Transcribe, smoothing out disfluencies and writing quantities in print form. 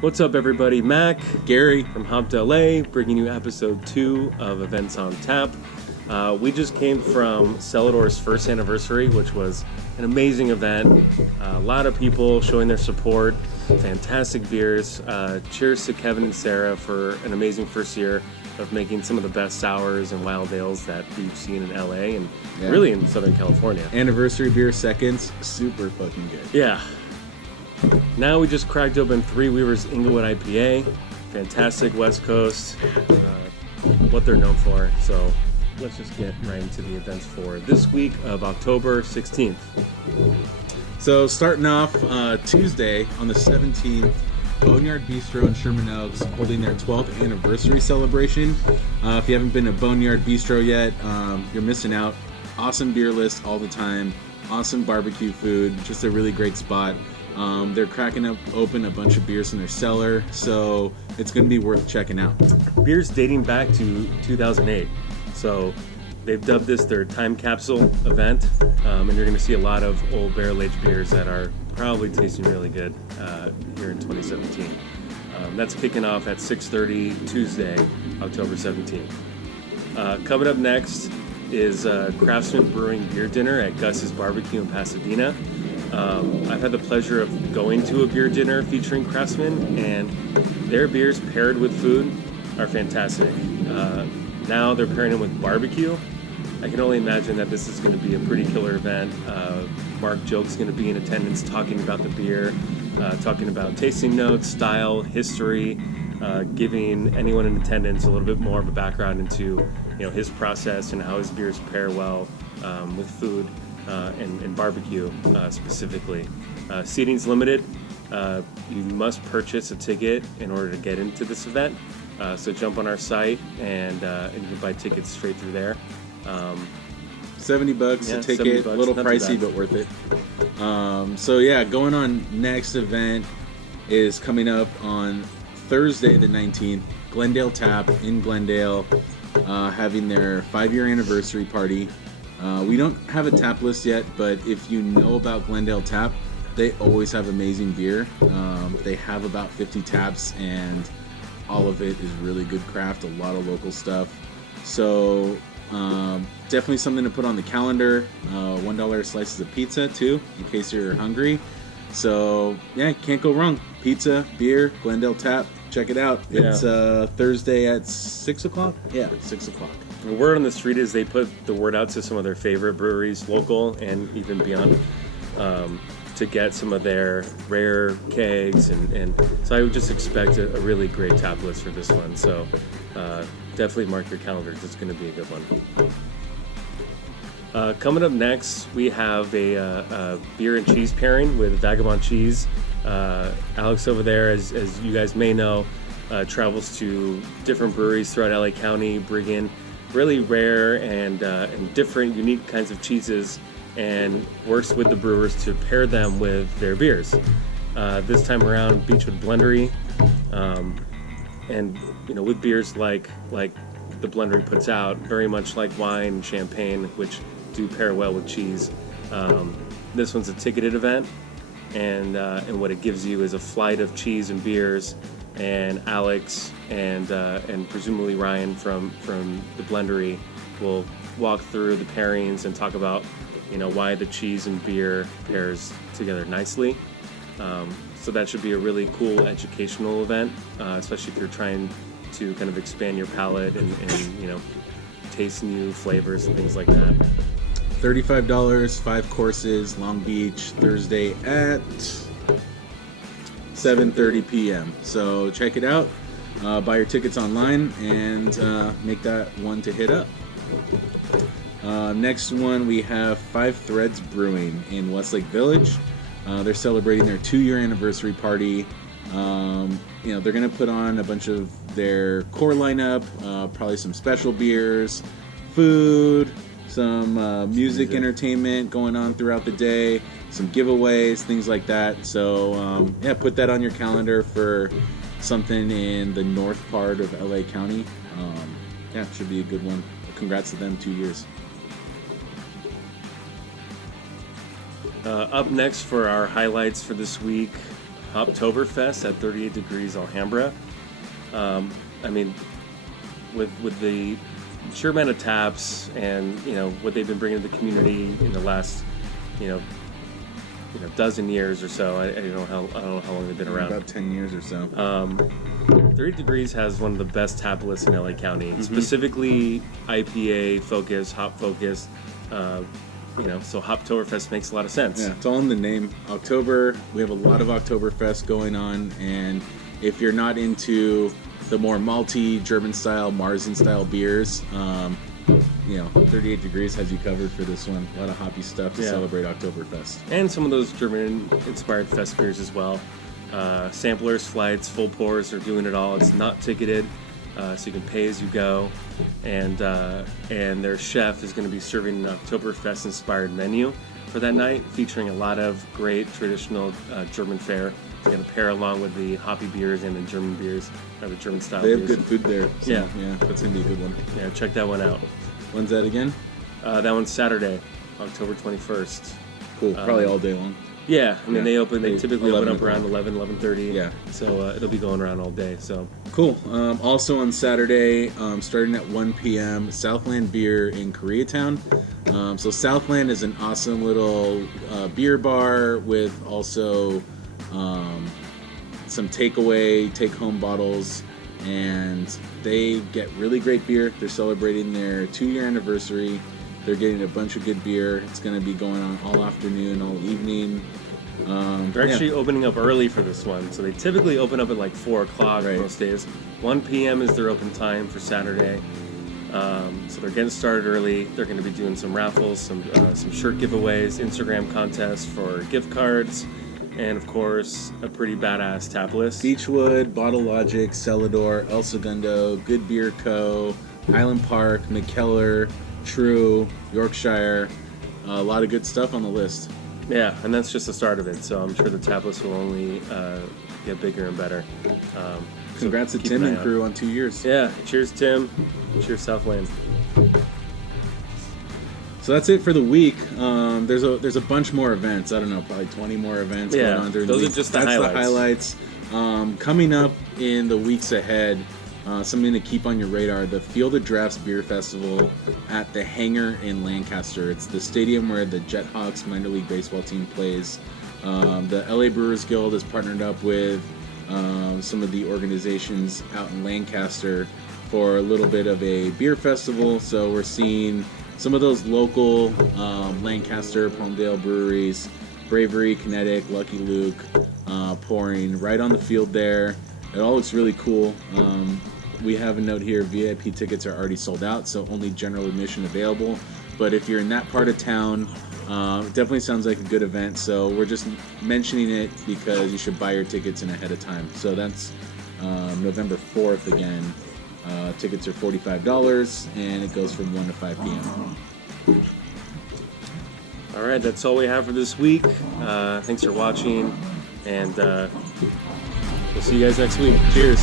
What's up, everybody? Mack, Gary from Hoptober LA, bringing you episode 2 of Events on Tap. We just came from Celador's first anniversary, which was an amazing event. A lot of people showing their support, fantastic beers. Cheers to Kevin and Sarah for an amazing first year of making some of the best sours and wild ales that we've seen in LA and really in Southern California. Anniversary beer seconds, super fucking good. Yeah. Now we just cracked open Three Weavers Inglewood IPA. Fantastic West Coast, what they're known for. So let's just get right into the events for this week of October 16th. So starting off Tuesday on the 17th, Boneyard Bistro in Sherman Oaks holding their 12th anniversary celebration. If you haven't been to Boneyard Bistro yet, you're missing out. Awesome beer list all the time, awesome barbecue food, just a really great spot. They're cracking open a bunch of beers in their cellar, so it's going to be worth checking out. Beers dating back to 2008, so they've dubbed this their time capsule event, and you're going to see a lot of old barrel-aged beers that are probably tasting really good here in 2017. That's kicking off at 6:30 Tuesday, October 17th. Coming up next is Craftsman Brewing Beer Dinner at Gus's Barbecue in Pasadena. I've had the pleasure of going to a beer dinner featuring Craftsman, and their beers paired with food are fantastic. Now they're pairing them with barbecue. I can only imagine that this is going to be a pretty killer event. Mark Joke's going to be in attendance talking about the beer, talking about tasting notes, style, history, giving anyone in attendance a little bit more of a background into his process and how his beers pair well with food. And barbecue specifically. Seating's limited. You must purchase a ticket in order to get into this event. So jump on our site and you can buy tickets straight through there. $70 a ticket, a little pricey but worth it. So yeah, going on next event is coming up on Thursday the 19th. Glendale Tap in Glendale, having their 5-year anniversary party. We don't have a tap list yet, but if you know about Glendale Tap, they always have amazing beer. They have about 50 taps, and all of it is really good craft, a lot of local stuff. So definitely something to put on the calendar. $1 slices of pizza, too, in case you're hungry. So, yeah, can't go wrong. Pizza, beer, Glendale Tap, check it out. Yeah. It's Thursday at 6 o'clock? Yeah, 6 o'clock. The word on the street is they put the word out to some of their favorite breweries, local and even beyond, to get some of their rare kegs. And so I would just expect a really great tap list for this one. So definitely mark your calendars. It's going to be a good one. Coming up next, we have a beer and cheese pairing with Vagabond Cheese. Alex over there, as you guys may know, travels to different breweries throughout LA County, bring in really rare and different, unique kinds of cheeses, and works with the brewers to pair them with their beers. This time around, Beachwood Blender II, and with beers like the Blender puts out, very much like wine and champagne, which do pair well with cheese. This one's a ticketed event, and what it gives you is a flight of cheese and beers. And Alex and presumably Ryan from the Blendery will walk through the pairings and talk about why the cheese and beer pairs together nicely. So that should be a really cool educational event, especially if you're trying to kind of expand your palate and taste new flavors and things like that. $35, 5 courses, Long Beach, Thursday at 7:30 p.m. So check it out. Buy your tickets online and make that one to hit up. Next one, we have 5 Threads Brewing in Westlake Village. They're celebrating their 2-year anniversary party. They're going to put on a bunch of their core lineup, probably some special beers, food, some music entertainment going on throughout the day, some giveaways, things like that. So put that on your calendar for something in the north part of LA County. It should be a good one. Congrats to them, 2 years. Up next for our highlights for this week, Hoptober Fest at 38 Degrees Alhambra. I mean, with the sheer amount of taps and what they've been bringing to the community in the last dozen years or so. I don't know how long they've been around. About 10 years or so. 38 Degrees has one of the best tap lists in LA County, specifically IPA focused, hop focused. So Hoptoberfest makes a lot of sense. Yeah, it's all in the name. October, we have a lot of Oktoberfest going on, and if you're not into the more malty, German style, Marzen style beers, 38 Degrees has you covered for this one. A lot of hoppy stuff to celebrate Oktoberfest. And some of those German-inspired fest beers as well. Samplers, flights, full pours, they're doing it all. It's not ticketed, so you can pay as you go. And their chef is going to be serving an Oktoberfest-inspired menu for that night, featuring a lot of great traditional German fare. They're going to pair along with the hoppy beers and the German beers, or the German style beers. They have good food there. So, yeah, that's going to be a good one. Yeah, check that one out. When's that again? That one's Saturday, October 21st. Cool, probably all day long. Yeah, I mean, they typically open up around 11:30. Yeah. So it'll be going around all day, so. Cool. Also on Saturday, starting at 1 p.m., Southland Beer in Koreatown. So Southland is an awesome little beer bar with also some takeaway, take-home bottles, and they get really great beer. They're celebrating their 2-year anniversary. They're getting a bunch of good beer. It's going to be going on all afternoon, all evening. They're actually opening up early for this one, so they typically open up at like 4 o'clock most days. 1 p.m. is their open time for Saturday. So they're getting started early. They're going to be doing some raffles, some shirt giveaways, Instagram contests for gift cards, and of course a pretty badass tap list. Beachwood, Bottle Logic, Celador, El Segundo, Good Beer Co., Highland Park, McKellar, True, Yorkshire. A lot of good stuff on the list. Yeah, and that's just the start of it, so I'm sure the tap list will only get bigger and better. Congrats to Tim and crew on 2 years. Yeah, cheers Tim, cheers Southland. So that's it for the week. There's a bunch more events. I don't know, probably 20 more events going on during the week. Those are just the highlights. Coming up in the weeks ahead, something to keep on your radar, the Field of Drafts Beer Festival at the Hangar in Lancaster. It's the stadium where the Jethawks minor league baseball team plays. The LA Brewers Guild has partnered up with some of the organizations out in Lancaster for a little bit of a beer festival. So we're seeing some of those local Lancaster, Palmdale breweries, Bravery, Kinetic, Lucky Luke, pouring right on the field there. It all looks really cool. We have a note here, VIP tickets are already sold out, so only general admission available. But if you're in that part of town, it definitely sounds like a good event. So we're just mentioning it because you should buy your tickets in ahead of time. So that's November 4th again. Tickets are $45, and it goes from 1 to 5 p.m. All right, that's all we have for this week. Thanks for watching, and we'll see you guys next week. Cheers.